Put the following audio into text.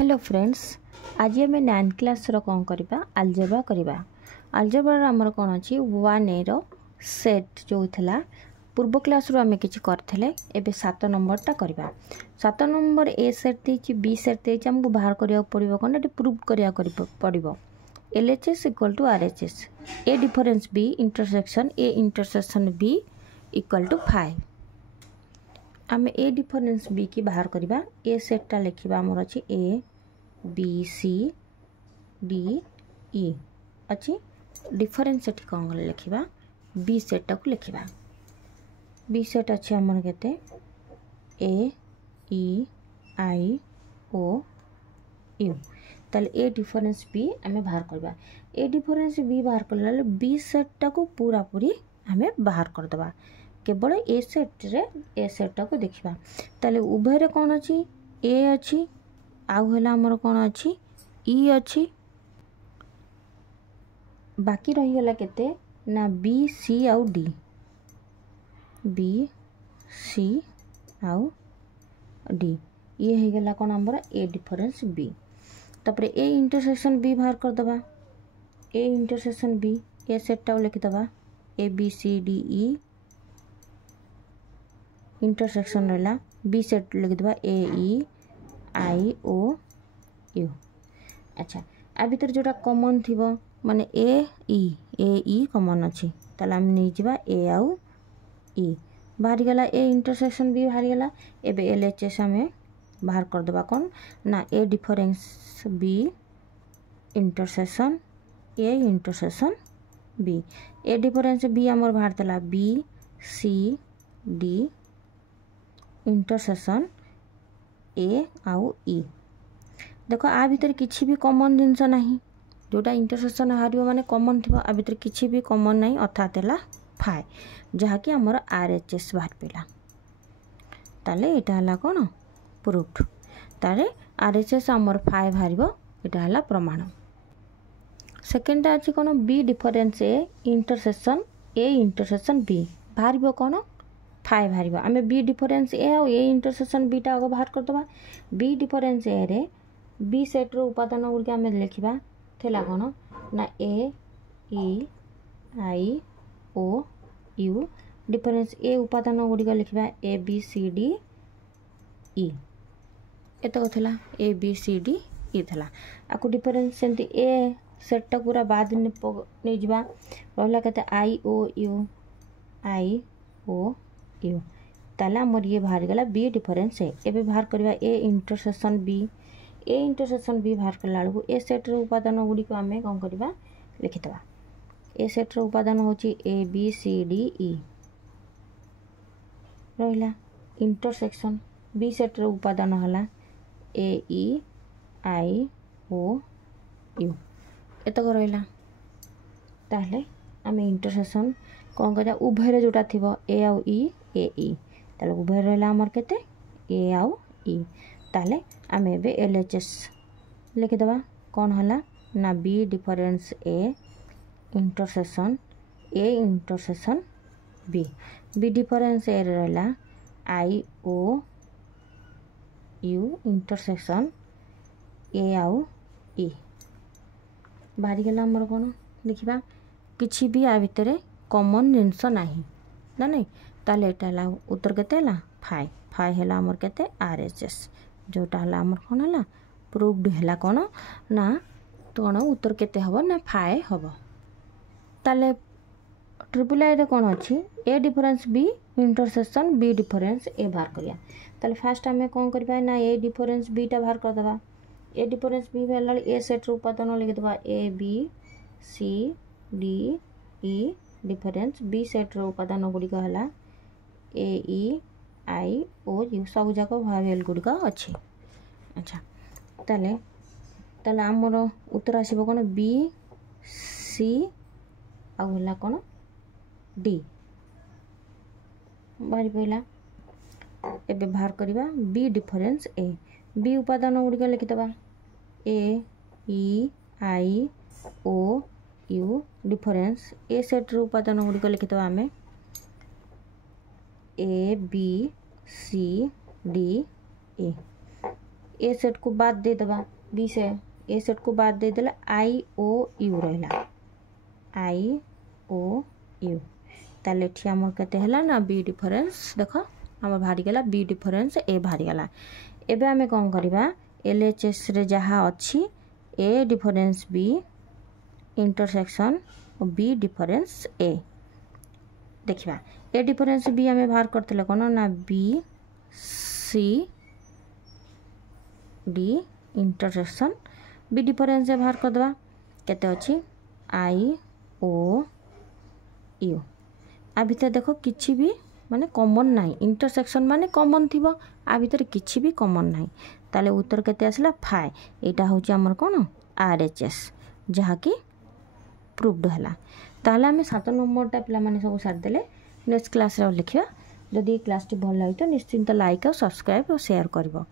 Hello friends, आज आम 9th class कौन करवा अलजेब्रा करवा। अलजेब्रा आमर कौन अच्छी 1A रो सेट जो थिला पूर्व क्लास रो आम किसी करथिले एबे 7 नंबरटा करवा। 7 नंबर ए सेट देछि बी सेट देछि हमको बाहर करिया पड़िबो कोन एटी प्रूव करिया पड़िबो LHS equal to RHS A difference B intersection A intersection B equal to 5। आम ए डिफरेंस बी की बाहर करवा। ए सेटटा लिखा आमर अच्छी ए बी सी डी ई अच्छी डिफरेंस सेट कौन लिखा बी सेटा को लिखा। बी सेट अच्छे आमर केते ए ई आई ओ यू ताले ए डिफरेंस बी आम बाहर करवा। ए डिफरेंस बी बाहर कर बी सेटा को पूरा पूरी आम बाहर करदे केवल ए सेट रे ए सेटा को देखा। ताले उभय कौन अच्छी ए अच्छी आउ है आमर कौन अच्छी ई अच्छी बाकी रहीगला केते ना बी सी आउ डी बी सी आउ डी ये हो गला कौन आमर ए डिफरेंस बी। तापर ए इंटरसेक्शन बी बाहर करदबा। ए इंटरसेक्शन बी ए सेटा लिखिदबा A B C D E intersection रहा बी सेट लिखिदबा A E I O U. अच्छा आ भीतर जोटा कॉमन थिबो माने ए ई कॉमन अच्छी ताला हम नहीं जिबा ए आउ ई बाहर गला ए इंटरसेक्शन बी बाहर गला। एबे LHS हमें बाहर कर देबा कौन ना A difference B intersection A intersection B. A difference B हमर बाहर तला B C D intersection A आउ ई। देखो आ भीतर किसी भी कॉमन जिनस नहीं जोटा इंटरसेक्शन हार माने कॉमन थी आ भीतर किसी भी कॉमन नहीं अर्थात है 5 जहाँकि आमर RHS बाहर पड़ा। ताले एटा हला कौन प्रूफ तारे RHS आमर 5 बाहर एटा हला प्रमाण। सेकेंड अच्छी कौन B difference A intersection B बाहर कौन 5 बाहर। आम बी डिफरेंस ए आ इंटरसेक्शन बीटा आगे बाहर करदे। बी डिफरेंस ए रे बी सेट रो उपादान गुड़िक आम लिखा थेला कौन ना ए E I O U difference ए उपादान गुड़िक लिखा ए बी सी डी ई एतक थेला ए बी सी डी ई थेला। आपको डिफरेंस सेमती ए सेटा पूरा बाद नहीं जावा रहा कहते आई ओ यू ताले आमर ये बाहर गला बी डिफरेंस है। एबे बाहर करवा ए इंटरसेक्शन बी बाहर कला बेलू ए सेट रो उपादान गुड़िक आम कौन करवा लिखिदबा। ए सेट रो उपादान होची ए बी सी डी ई रहिला। इंटरसेक्शन बी सेट रो उपादान हला ए ई आई ओ यू एतक रहिला। ताहले आम इंटरसेक्शन कौन करा उभय जोटा थी ए आउ ई ताले उभय रहा आमर केते ए आउ ई। ताले आम एबे LHS लिखिदबा कौन हला ना B difference A intersection B difference A रहा I O you intersection A आउ ई बाहरी गला आमर कौन लिखा किसी भी आ भितर कॉमन जिनस नहीं ना नहीं ताले एटा उत्तर केते 5 है आमर केते RHS जोटा है आमर कौन है प्रूव्ड है कौन ना तो कौन उत्तर केते हबो ना 5 हबो। ताले ट्रिपल आई रे कौन अच्छी A difference B intersection B difference A बाहर करिया। ताले फास्ट आम कौन करबा ना ए डिफरेंस बीटा बाहर कर देबा। ए डिफरेंस बी बेला ए सेट रो उपादान लिखिदबा A B C D E difference B set रो उपादान गुड़िक है ए ई आई ओ यू सब जाक भावेल गुड़िक अच्छे। अच्छा ताले ताले आमर उत्तर आसब कौन बी सी आउ है कौन डी बाहर पड़ा। एबे बाहर करवा बी डिफरेंस ए बी उपादान गुड़िक लिखिदबा A E I O U difference A set रो उपादान गुड़िक लिखिदबा आम A B C D A A set को बाद दे दबा बी से ए सेट को बाद दे देला आई ओ यू रहा आई ओ यू ताले एठी हमर कते हला ना बी डिफरेंस देख हमर भारी गला बी डिफरेंस ए भारी गला एबे हमें कोन करबा एलएचएस रे जहा अछि ए डिफरेंस बी इंटरसेक्शन और बी डिफरेंस ए देखिबा ए डिफरेंस बी हमें बाहर करतले कोन ना B C D intersection B difference से बाहर कर दबा केते अछि आई ओ यू आ भीतर देखो किछि भी माने कॉमन नाही इंटरसेक्शन माने कॉमन थिबो आ भीतर किछि भी कॉमन नाही ताले उत्तर केते आसला 5 एटा होची हमर कोन आरएचएस जहा कि प्रूव्ड हला ताले हमें 7 नंबरटा पिला माने सब साथ देले नेक्स्ट क्लास रे लिखिबा जदि क्लास टी भल लागतो निश्चिंत लाइक और सब्सक्राइब और शेयर करबो।